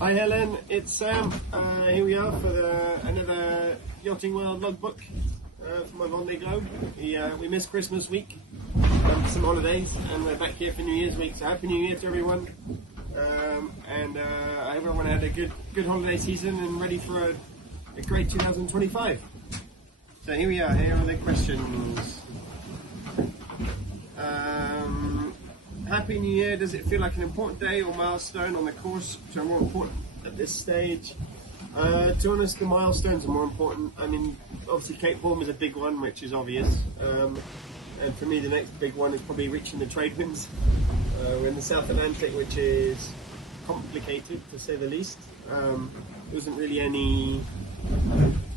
Hi Helen, it's Sam. Here we are for another Yachting World logbook for my Vendée Globe. We missed Christmas week, some holidays, and we're back here for New Year's week. So Happy New Year to everyone, and I hope everyone had a good holiday season and ready for a great 2025. So here we are. Here are the questions. Happy New Year. Does it feel like an important day or milestone on the course, which are more important at this stage? To be honest, the milestones are more important. I mean, obviously Cape Horn is a big one, which is obvious. And for me, the next big one is probably reaching the trade winds. We're in the South Atlantic, which is complicated, to say the least. There isn't really any...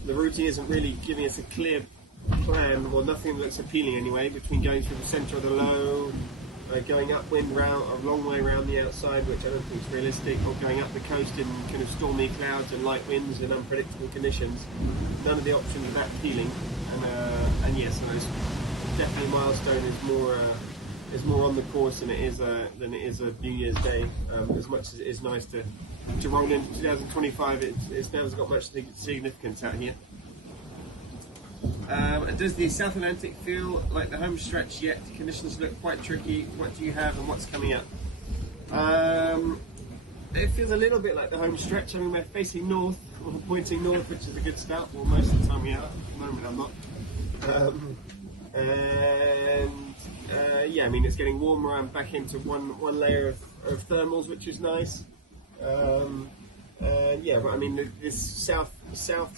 The routing isn't really giving us a clear plan, or nothing that looks appealing anyway, between going through the centre of the low, going upwind route a long way around the outside, which I don't think is realistic, or going up the coast in kind of stormy clouds and light winds and unpredictable conditions. None of the options are that appealing, and yes, definitely milestone is more on the course than it is a New Year's Day. As much as it is nice to roll into 2025, it's now got much significance out here. Does the South Atlantic feel like the home stretch yet? Conditions look quite tricky. What do you have and what's coming up? It feels a little bit like the home stretch. I mean, we're facing north, or pointing north, which is a good start. Well, most of the time we are. At the moment I'm not. Yeah, I mean, it's getting warmer. I'm back into one layer of thermals, which is nice. Yeah, but I mean, this South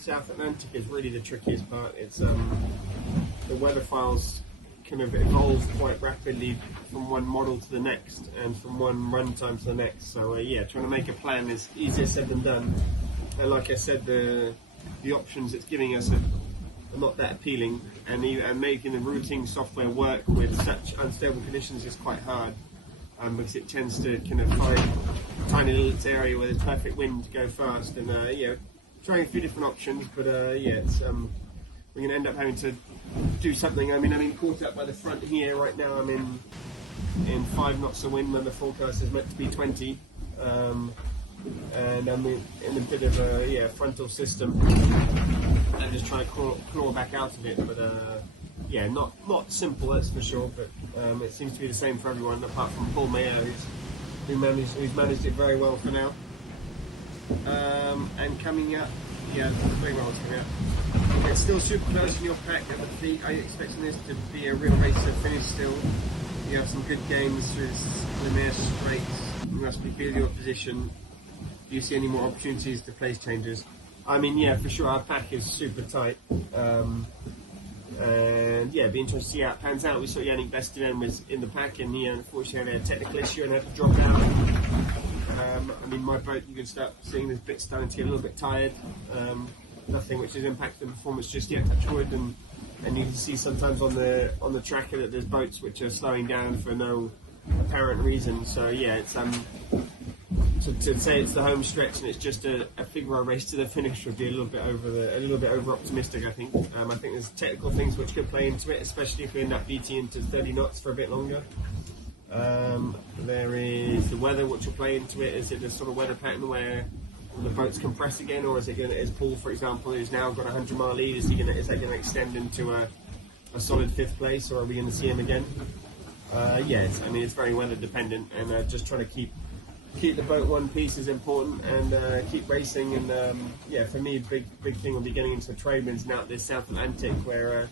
Atlantic is really the trickiest part. It's the weather files kind of evolve quite rapidly from one model to the next, and from one run time to the next. So yeah, trying to make a plan is easier said than done. And like I said, the options it's giving us are not that appealing, and making the routing software work with such unstable conditions is quite hard. Because it tends to kind of find a tiny little area where there's perfect wind to go fast, and yeah, trying a few different options, but yeah, it's we're going to end up having to do something. I mean, I'm caught up by the front here right now. I'm in 5 knots of wind when the forecast is meant to be 20, and I'm in a bit of a frontal system. I'm just trying to claw back out of it, but yeah, not simple, that's for sure, but it seems to be the same for everyone, apart from Paul Mayer, who's managed it very well for now. And coming up, yeah, very well coming up. It's still super close in your pack at the feet. Are you expecting this to be a real race to finish still? You have some good games through the near straights. You must be feeling your position. Do you see any more opportunities to place changes? I mean, yeah, for sure, our pack is super tight. And yeah, it'd be interesting to see how it pans out. We saw Yannick Bestinen was in the pack, and he unfortunately had a technical issue and had to drop out. I mean, my boat, you can start seeing this bit starting to get a little bit tired. Nothing which has impacted the performance just yet, touch wood, and you can see sometimes on the tracker that there's boats which are slowing down for no apparent reason. So yeah, it's to say it's the home stretch and it's just a Figaro race to the finish would be a little bit over optimistic. I think there's technical things which could play into it, especially if we end up beating into 30 knots for a bit longer. There is the weather which will play into it. Is it a sort of weather pattern where the boats compress again, or is it going to, as Paul, for example, who's now got a 100-mile lead, is that going to extend into a solid 5th place, or are we going to see him again? Yes, I mean, it's very weather dependent, and just trying to keep the boat one piece is important, and keep racing. And yeah, for me, big thing will be getting into the trade winds and out this South Atlantic, where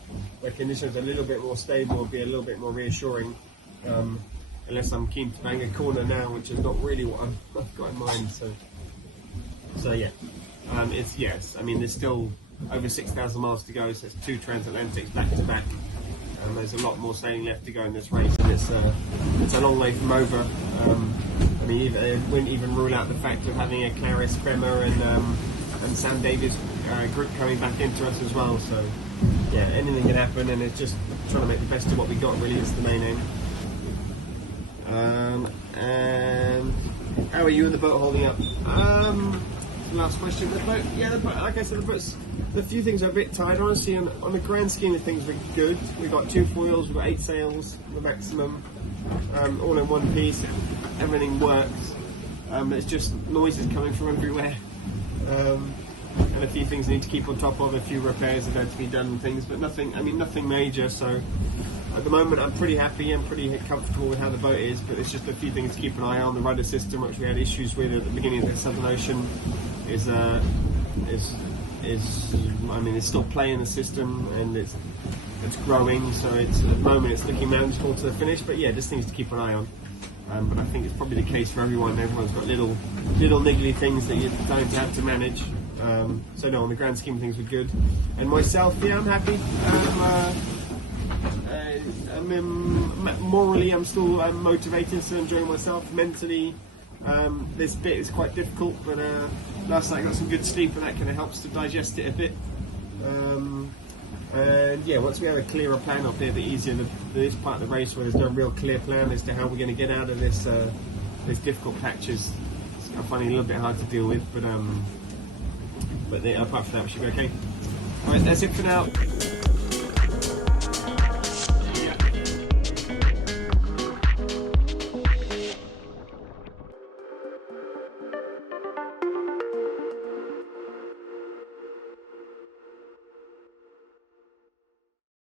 conditions are a little bit more stable, will be a little bit more reassuring. Unless I'm keen to bang a corner now, which is not really what I've got in mind. So yeah, it's yes. I mean, there's still over 6,000 miles to go, so it's 2 transatlantics back to back. There's a lot more sailing left to go in this race, and it's a long way from over. I mean, I wouldn't even rule out the fact of having a Clarice Kremer and Sam Davies group coming back into us as well. So yeah, anything can happen, and it's just trying to make the best of what we got. Really, is the main aim. And how are you and the boat holding up? Last question. The boat, yeah, like I said, the few things are a bit tight. Honestly, on the grand scheme of things, we're good. We've got 2 foils, we've got 8 sails, the maximum, all in one piece. Everything works. It's just noises coming from everywhere, and a few things I need to keep on top of. A few repairs that had to be done and things, but nothing. I mean, nothing major. So at the moment, I'm pretty happy. I'm pretty comfortable with how the boat is, but there's just a few things to keep an eye on. The rudder system, which we had issues with at the beginning of the Southern Ocean, is I mean, it's still playing the system, and it's growing. So it's at the moment it's looking manageable to the finish, but yeah, just things to keep an eye on. But I think it's probably the case for everyone. Everyone's got little niggly things that you're going to have to manage. So no, on the grand scheme of things, we're good. And myself, yeah, I'm happy. Morally, I'm still motivated, still enjoying myself. Mentally, this bit is quite difficult, but last night I got some good sleep, and that kind of helps to digest it a bit. And yeah, once we have a clearer plan, it'll be a bit easier. This part of the race where there's no real clear plan as to how we're going to get out of this difficult patches, I'm finding it a little bit hard to deal with. But apart from that, we should be okay. Alright, that's it for now.